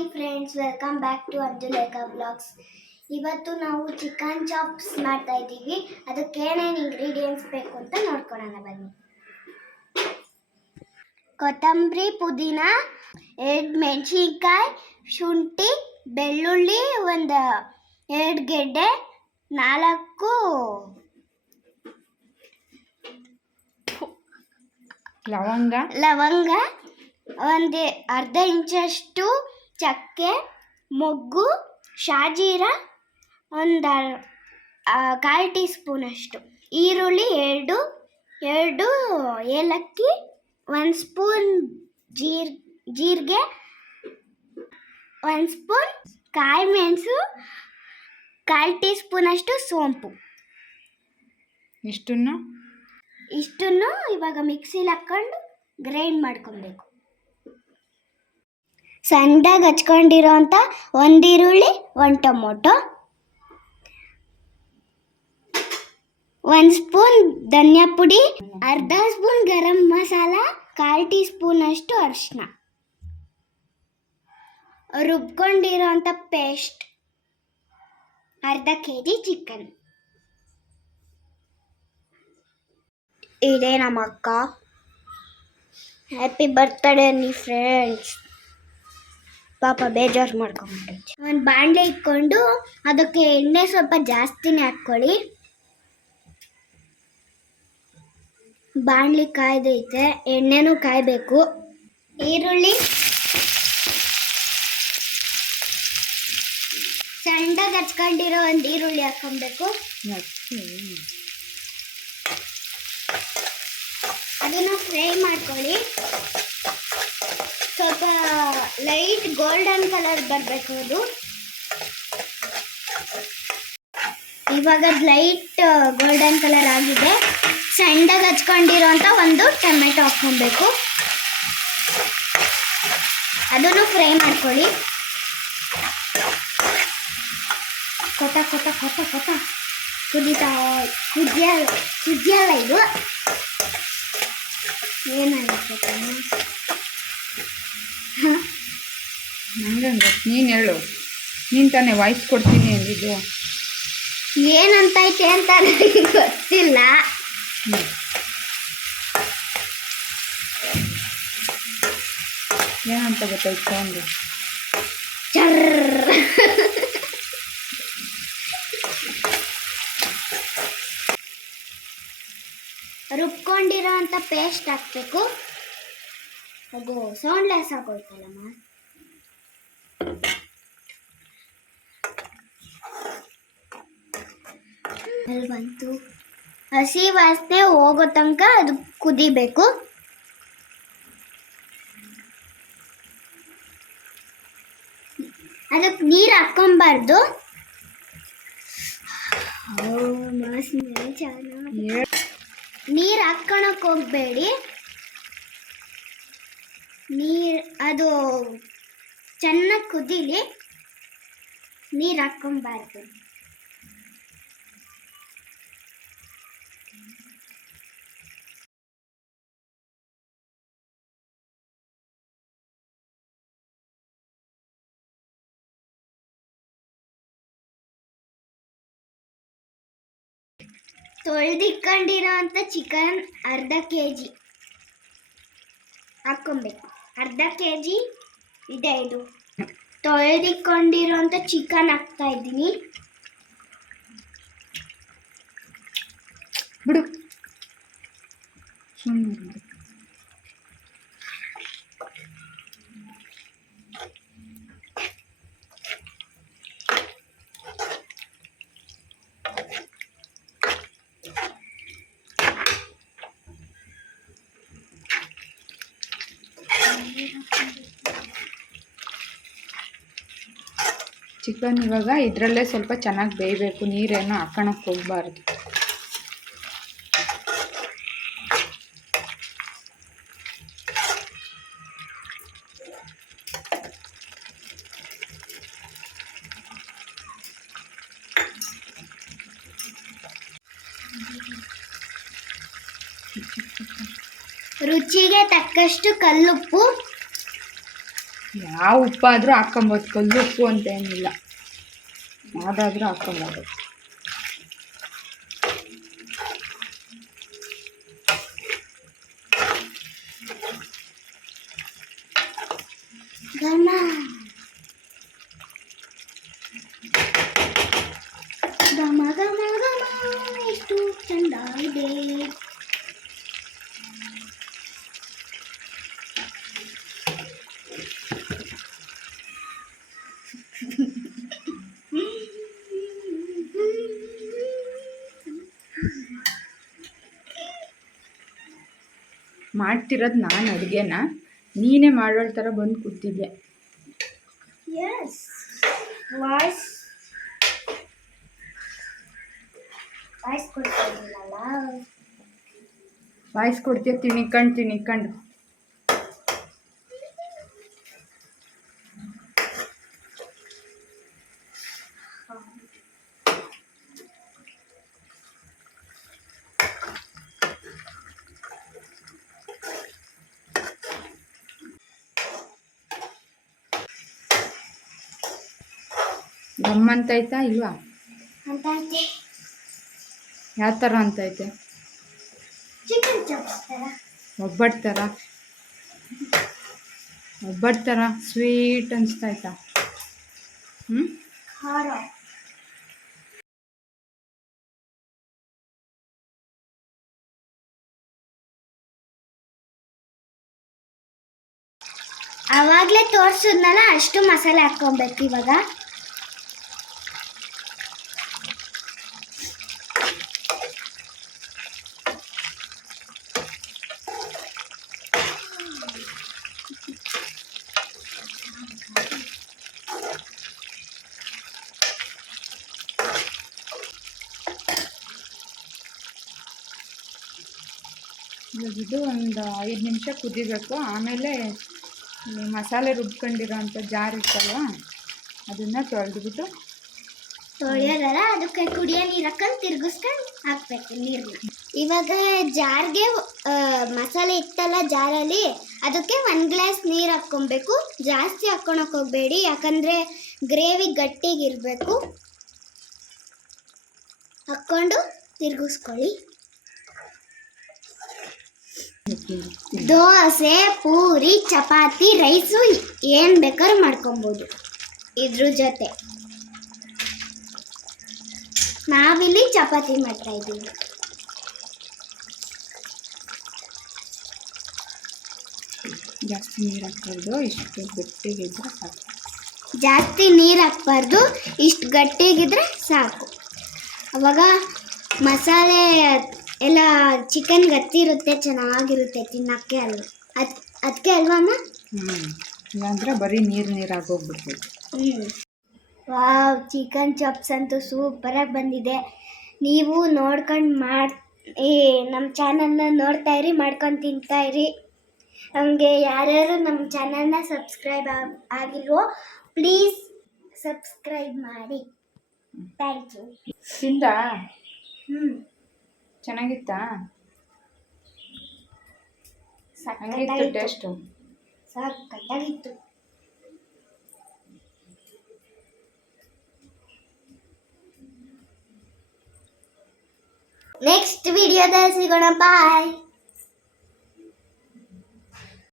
Hi friends welcome back to Anjulekha blogs ಇವತ್ತು ನಾವು chicken chops ಮಾಡ್ತಾ ಇದ್ದೀವಿ. ಅದಕ್ಕೆ ಏನೇನು ಇಂಗ್ರೀಡಿಯೆಂಟ್ಸ್ ಬೇಕು ಅಂತ ನೋಡ್ಕೊಳ್ಳೋಣ ಬನ್ನಿ. ಕೊತ್ತಂಬರಿ ಪುದೀನ ಎರಡು ಮೆಣಸಿನ್ಕಾಯಿ ಶುಂಠಿ ಬೆಳ್ಳುಳ್ಳಿ ಒಂದು ಎರಡು ಗೆಡ್ಡೆ ನಾಲ್ಕು ಲವಂಗ. ಲವಂಗ ಒಂದು ಅರ್ಧ ಇಂಚಷ್ಟು ಚಕ್ಕೆ ಮೊಗ್ಗು ಶಾಜೀರ ಒಂದು ಕಾಲು ಟೀ ಸ್ಪೂನಷ್ಟು ಈರುಳ್ಳಿ ಎರಡು ಎರಡು ಏಲಕ್ಕಿ ಒಂದು ಸ್ಪೂನ್ ಜೀರ್ ಜೀರಿಗೆ ಒಂದು ಸ್ಪೂನ್ ಕಾಯಿ ಮೆಣಸು ಕಾಲು ಟೀ ಸ್ಪೂನಷ್ಟು ಸೋಂಪು. ಇಷ್ಟನ್ನು? ಇಷ್ಟನ್ನು ಇವಾಗ ಮಿಕ್ಸಿಲಿ ಹಾಕ್ಕೊಂಡು ಗ್ರೈಂಡ್ ಮಾಡ್ಕೊಬೇಕು. ಸಣ್ಣದಾಗಿ ಹಚ್ಕೊಂಡಿರೋ ಅಂಥ ಒಂದು ಈರುಳ್ಳಿ ಒಂದು ಟೊಮೊಟೊ ಒಂದು ಸ್ಪೂನ್ ಧನಿಯಾ ಪುಡಿ ಅರ್ಧ ಸ್ಪೂನ್ ಗರಂ ಮಸಾಲ ಕಾಲು ಟೀ ಸ್ಪೂನ್ ಅಷ್ಟು ಅರಿಶಿನ ರುಬ್ಕೊಂಡಿರೋ ಅಂಥ ಪೇಸ್ಟ್ ಅರ್ಧ ಕೆ ಜಿ ಚಿಕನ್ ಇದೇ ನಮ್ಮ ಅಕ್ಕ ಹ್ಯಾಪಿ ಬರ್ತ್ಡೇ ನೀ ಫ್ರೆಂಡ್ಸ್ ಪಾಪ ಬೇಜಾರು ಮಾಡ್ಕೊಂಬಿಟ್ಟು ಒಂದು ಬಾಣಲೆ ಇಟ್ಕೊಂಡು ಅದಕ್ಕೆ ಎಣ್ಣೆ ಸ್ವಲ್ಪ ಜಾಸ್ತಿನೇ ಹಾಕ್ಕೊಳ್ಳಿ. ಬಾಣಲಿ ಕಾಯ್ದೈತೆ, ಎಣ್ಣೆನೂ ಕಾಯಬೇಕು. ಈರುಳ್ಳಿ ಸಣ್ಣಗೆ ಹಚ್ಕೊಂಡಿರೋ ಒಂದು ಈರುಳ್ಳಿ ಹಾಕೊಬೇಕು ಅದನ್ನು ಫ್ರೈ ಮಾಡ್ಕೊಳ್ಳಿ. ಲೈಟ್ ಗೋಲ್ಡನ್ ಕಲರ್ ಬರಬೇಕು ಅದು. ಇವಾಗ ಲೈಟ್ ಗೋಲ್ಡನ್ ಕಲರ್ ಆಗಿದೆ. ಸಣ್ಣದಾಗಿ ಹಚ್ಕೊಂಡಿರೋಂಥ ಒಂದು ಟೊಮೆಟೊ ಹಾಕ್ಕೊಬೇಕು. ಅದನ್ನು ಫ್ರೈ ಮಾಡ್ಕೊಳ್ಳಿ. ಕೊತ ಕೊತ ಕೊತ ಕೊತ ಕುದಿತಾ, ಕುದಿಯ, ಕುದಿಯಲ್ಲ ಇದು. ಏನಾಗುತ್ತೆ ಹ? ನಂಗೆ ನೀನು ಹೇಳು. ನೀನು ತಾನೇ ವಾಯ್ಸ್ ಕೊಡ್ತೀನಿ ಅಂದಿದ್ದು. ಏನಂತೈತೆ ಅಂತ ನನಗೆ ಗೊತ್ತಿಲ್ಲ. ಏನಂತ ಗೊತ್ತಾಯ್ತು ಸೌಂಡು ಚರ್ರ ರುಬ್ಕೊಂಡಿರೋ ಪೇಸ್ಟ್ ಹಾಕ್ಬೇಕು. ಅದು ಸೌಂಡ್ಲೆಸ್ ಆಗೋಯ್ತಲ್ಲಮ್ಮ. ಅಲ್ಲಿ ಬಂತು. ಹಸಿ ವಾಸನೆ ಹೋಗೋ ತನಕ ಅದು ಕುದಿಬೇಕು. ಅದಕ್ಕೆ ನೀರು ಹಾಕ್ಕೊಂಬಾರ್ದು. ನೀರು ಹಾಕ್ಕೊಳಕ್ ಹೋಗ್ಬೇಡಿ. ನೀರು ಅದು ಚೆನ್ನಾಗಿ ಕುದೀಲಿ, ನೀರು ಹಾಕ್ಕೊಬಾರ್ದು. ತೊಳೆದಿಟ್ಕೊಂಡಿರೋ ಅಂತ ಚಿಕನ್ ಅರ್ಧ ಕೆ ಜಿ ಹಾಕ್ಕೊಬೇಕು. ಅರ್ಧ ಕೆ ಜಿ ಇದೆ ಇದು. ತೊಳೆದಿಟ್ಕೊಂಡಿರೋ ಅಂತ ಚಿಕನ್ ಹಾಕ್ತಾ ಇದ್ದೀನಿ. ಬಿಡು. ಚಿಕನ್ ಇವಾಗ ಇದರಲ್ಲೇ ಸ್ವಲ್ಪ ಚೆನ್ನಾಗಿ ಬೇಯಬೇಕು ನೀರೇನು ಹಾಕೋಣಕ್ಕೆ ಹೋಗಬಾರ್ದು. ರುಚಿಗೆ ತಕ್ಕಷ್ಟು ಕಲ್ಲುಪ್ಪು. ಯಾವ ಉಪ್ಪಾದರೂ ಹಾಕ್ಕೊಬೋದು. ಕಲ್ಲು ಉಪ್ಪು ಅಂತ ಏನಿಲ್ಲ. ಯಾವುದಾದ್ರೂ ಹಾಕ್ಕೊಬೋದು. ಘಮ ಮಾಡ್ತಿರೋದು ನಾನು ಅಡುಗೆನ. ನೀನೇ ಮಾಡೋಳ ಥರ ಬಂದು ಕೂತಿದ್ದೆ ವಾಯ್ಸ್ ಕೊಡ್ತೀಯ? ತಿಣಿಕಂಡು ತಿಣಿಕಂಡು ಗಮ್ಮಂತೈತಾ ಇಲ್ವಾ? ಐತಾ ಇಲ್ವಾ ಯಾವ ಥರ ಚಾಪ್ಸ್ ಥರ. ಒಬ್ಬಟ್ಟು ಥರ? ಒಬ್ಬಟ್ಟು ಥರ? ಸ್ವೀಟ್ ಅನಿಸ್ತಾಯ್ತಾ? ಹ್ಞೂ ಖಾರ. ಅವಾಗಲೇ ತೋರಿಸಿದ್ನಲ್ಲ ಅಷ್ಟು ಮಸಾಲೆ ಹಾಕ್ಕೊಬೇಕು ಇವಾಗ. ಇದು ಒಂದು ಐದು ನಿಮಿಷ ಕುದಿಬೇಕು. ಆಮೇಲೆ ಮಸಾಲೆ ರುಬ್ಕೊಂಡಿರೋ ಅಂಥ ಜಾರ್ ಇತ್ತಲ್ವ, ಅದನ್ನು ತೊಳೆದ್ಬಿಟ್ಟು ತೊಳೆಯೋದಲ್ಲ, ಅದಕ್ಕೆ ಕುಡಿಯೋ ನೀರು ಹಾಕೊಂಡು ತಿರ್ಗಿಸ್ಕೊಂಡು ಹಾಕ್ಬೇಕು ನೀರನ್ನ ಇವಾಗ ಜಾರ್ಗೆ ಮಸಾಲೆ ಇತ್ತಲ್ಲ ಜಾರಲ್ಲಿ, ಅದಕ್ಕೆ ಒಂದು ಗ್ಲಾಸ್ ನೀರು ಹಾಕ್ಕೊಬೇಕು. ಜಾಸ್ತಿ ಹಾಕ್ಕೊಳಕ್ಕೆ ಹೋಗಬೇಡಿ, ಯಾಕಂದರೆ ಗ್ರೇವಿ ಗಟ್ಟಿಗಿರಬೇಕು. ಹಾಕ್ಕೊಂಡು ತಿರ್ಗಿಸ್ಕೊಳ್ಳಿ. ದೋಸೆ ಪೂರಿ ಚಪಾತಿ ರೈಸು ಏನು ಬೇಕಾದ್ರೂ ಮಾಡ್ಕೊಬೋದು ಇದ್ರ ಜೊತೆ. ನಾವಿಲ್ಲಿ ಚಪಾತಿ ಮಾಡ್ತಾ ಇದ್ದೀವಿ. ಜಾಸ್ತಿ ನೀರು ಹಾಕ್ಬಾರ್ದು ಇಷ್ಟು ಗಟ್ಟಿಗಿದ್ರೆ ಸಾಕು. ಜಾಸ್ತಿ ನೀರು ಹಾಕ್ಬಾರ್ದು ಇಷ್ಟು ಗಟ್ಟಿಗಿದ್ರೆ ಸಾಕು. ಅವಾಗ ಮಸಾಲೆ ಎಲ್ಲ ಚಿಕನ್ ಗಟ್ಟಿರುತ್ತೆ ಚೆನ್ನಾಗಿರುತ್ತೆ ತಿನ್ನೋಕ್ಕೆ ಅಲ್ವಾ ಅದು ಅದಕ್ಕೆ ಅಲ್ವಾ ಅಮ್ಮ? ಹ್ಞೂ ಇಲ್ಲಾಂದ್ರೆ ಬರೀ ನೀರು ನೀರಾಗಿ ಹೋಗ್ಬಿಡ್ತೈತೆ ಹ್ಞೂ ವಾವ್ ಚಿಕನ್ ಚಾಪ್ಸ್ ಅಂತೂ ಸೂಪರಾಗಿ ಬಂದಿದೆ. ನೀವು ನೋಡ್ಕೊಂಡು ಮಾಡಿ ಈ ನಮ್ಮ ಚಾನಲ್ನ ನೋಡ್ತಾ ಇರಿ ಮಾಡ್ಕೊಂಡು ತಿಂತಾ ಇರಿ. ಹಂಗೆ ಯಾರ್ಯಾರು ನಮ್ಮ ಚಾನಲ್ನ ಸಬ್ಸ್ಕ್ರೈಬ್ ಆಗಿಲ್ವೋ ಪ್ಲೀಸ್ ಸಬ್ಸ್ಕ್ರೈಬ್ ಮಾಡಿ. Thank you. ತಿಂದ? ಹ್ಞೂ ಚೆನ್ನಾಗಿತ್ತಾ? ಹಂಗಿತ್ತು ಟೇಸ್ಟು? ಸಕ್ಕತ್ತಾಗಿತ್ತು ನೆಕ್ಸ್ಟ್ ವಿಡಿಯೋದಲ್ಲಿ ಸಿಗೋಣ ಬಾಯ್.